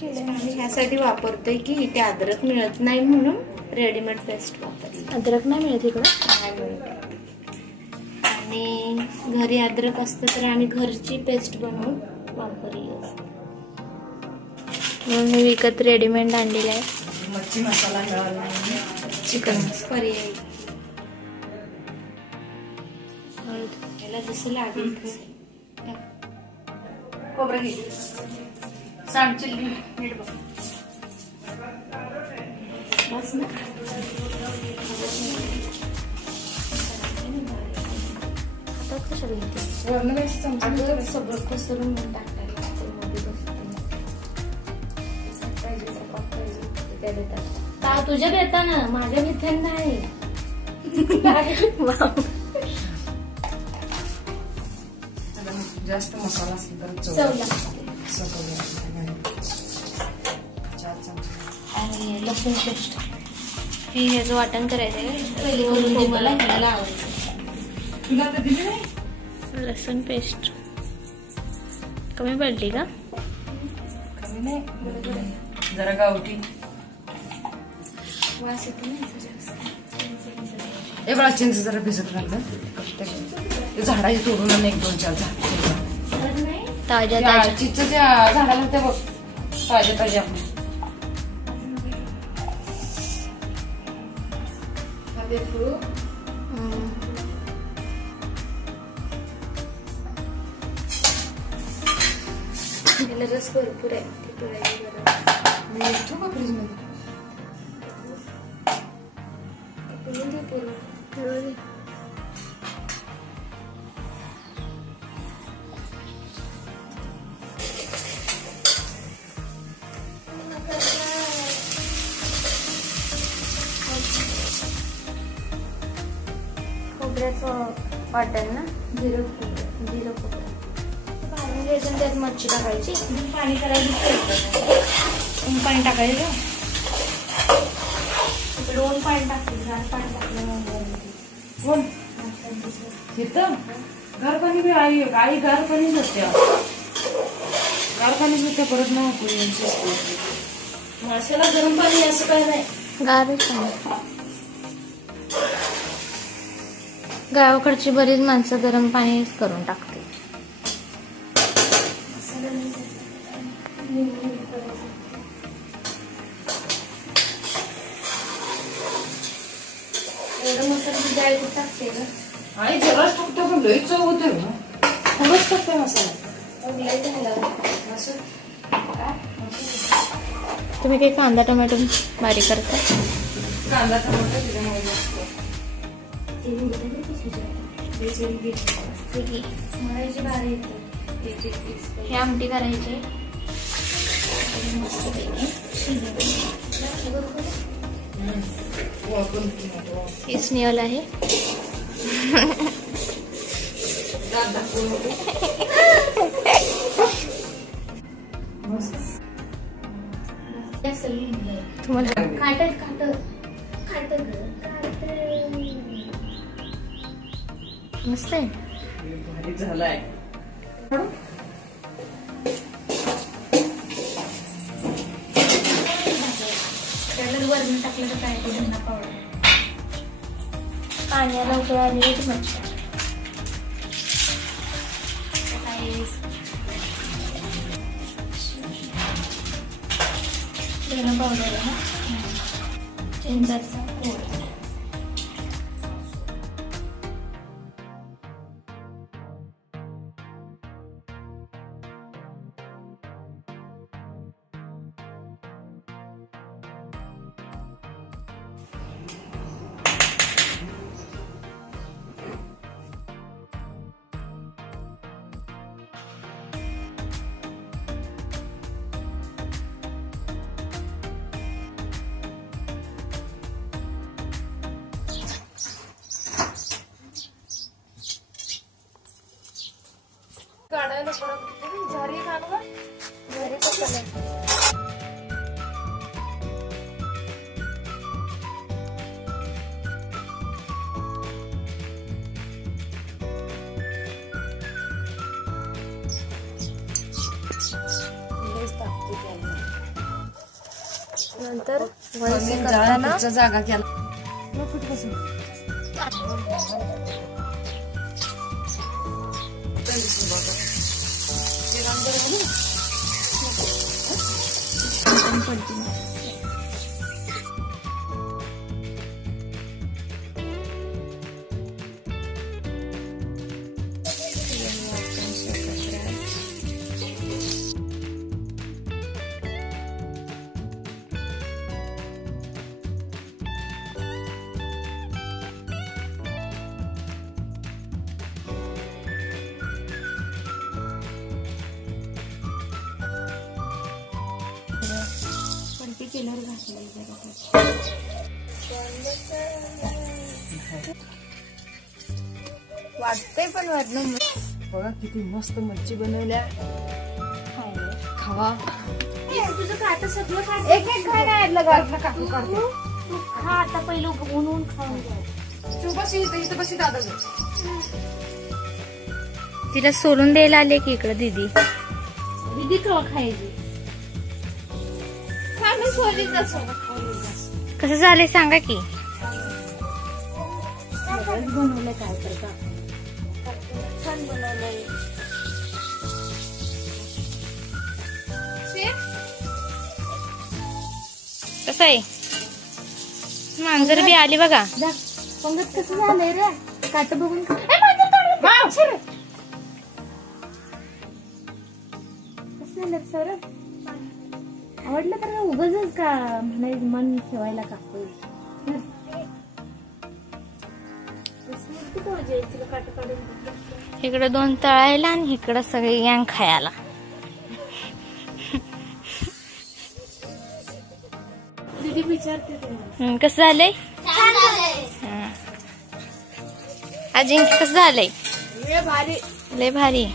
केलं आम्ही ह्यासाठी वापरतोय की इथे अद्रक मिळत नाही म्हणून रेडीमेड पेस्ट वापरली. अद्रक नाही मिळत इकडं. नाही मिळत. आणि घरी अद्रक असतं तर आम्ही घरची पेस्ट बनवून वापरली असते. मी विकत रेडीमेड आणलेलं आहे. मच्छी मसाला मिळाला नाही. चिकन पर्यायी याला जसं लागेल तसं खोबरं घे. सांड चिल्ली नीट बघ. बस ना. आता कशाला घेते अगं सगळं पसरून टाकायला तुझ्या देता ना, माझ्या घेतल्या नाही. जास्त मसाला असेल तर चव लागते. आणि लसूण पेस्ट हे ह्याचं वाटण करायचं पहिली मला ह्याला आवडतं. तुला तर दिली नाही. लसूण पेस्ट कमी पडली का? कमी नाही, बरोबर आहे. जरा गावठी वास येतो ना जास्त. हे बघा चिंच जरा भिजत घातलं. ते झाडाची तोडून आणि 1-2-4 ताज्या ताज्या चिंचच्या झाडाला ते बघ ताज्या ताज्या आपण त्याला रस भरपूर आहे. ते पिळायची गरज ठेवू का फ्रीजमध्ये. पिळून दे पूर्ण. खोबऱ्याचं वाटण ना. जिरं खोबरं पाणी घ्यायचं त्यात मच्छी टाकायची. पाणी करायचं. पाणी टाकायचं. इकडे ऊन पाणी टाकते. गार पाणी टाकलं कोण तिथं गार पाणी बी आई गार पाणीच होते. गार पाणीच होते. परत ना माशाला गरम पाणी असं काय नाही. गारच पाणी. गावाकडची बरीच माणसं गरम पाणी करून टाकते. एवढं मसाला डाळ टाकते का? आई जराच टाकतो पण लई चव होते. खूपच टाकते मसाला. तुम्ही काही कांदा टोमॅटो बारीक करता? कांदा टमाटर त्याच्यामुळे जास्त हे आमटी करायची. हे स्नेहल आहे. तुम्हाला मस्त आहे. भारी झालाय. त्याला वरण टाकलं तर काय धना पावडर. पाण्याला उकळी आली की मच्छी. धना पावडर आहे. चिंचाचा गोळा. नंतर वळसे करताना जागा केला केल्यावर घातलंय वाटतंय पण वरण बघा किती मस्त मच्छी बनवल्या खावा तुझं काट सगळं काढ एक एक खायला आणलं गावातलं काकू काढते खा आता पहिलं ऊन खाऊन घ्या तू बस इथं बस दादा तिला सोडून द्यायला आले की इकडे दीदी दीदी केव्हा खायची कसं झालंय सांगा की बनवलंय काय तर का छान बनवलंय कसं आहे मांजर बी आली बघा पंगत कसं झालंय रे काट बघून सौरभ आवडलं तर उगाच का म्हणायचं मन ठेवायला काकू इकडे 2 तळायला आणि इकडं सगळे यांग खायला दीदी विचारते कसं झालंय अजिंक्य कसं झालंय भारी लय भारी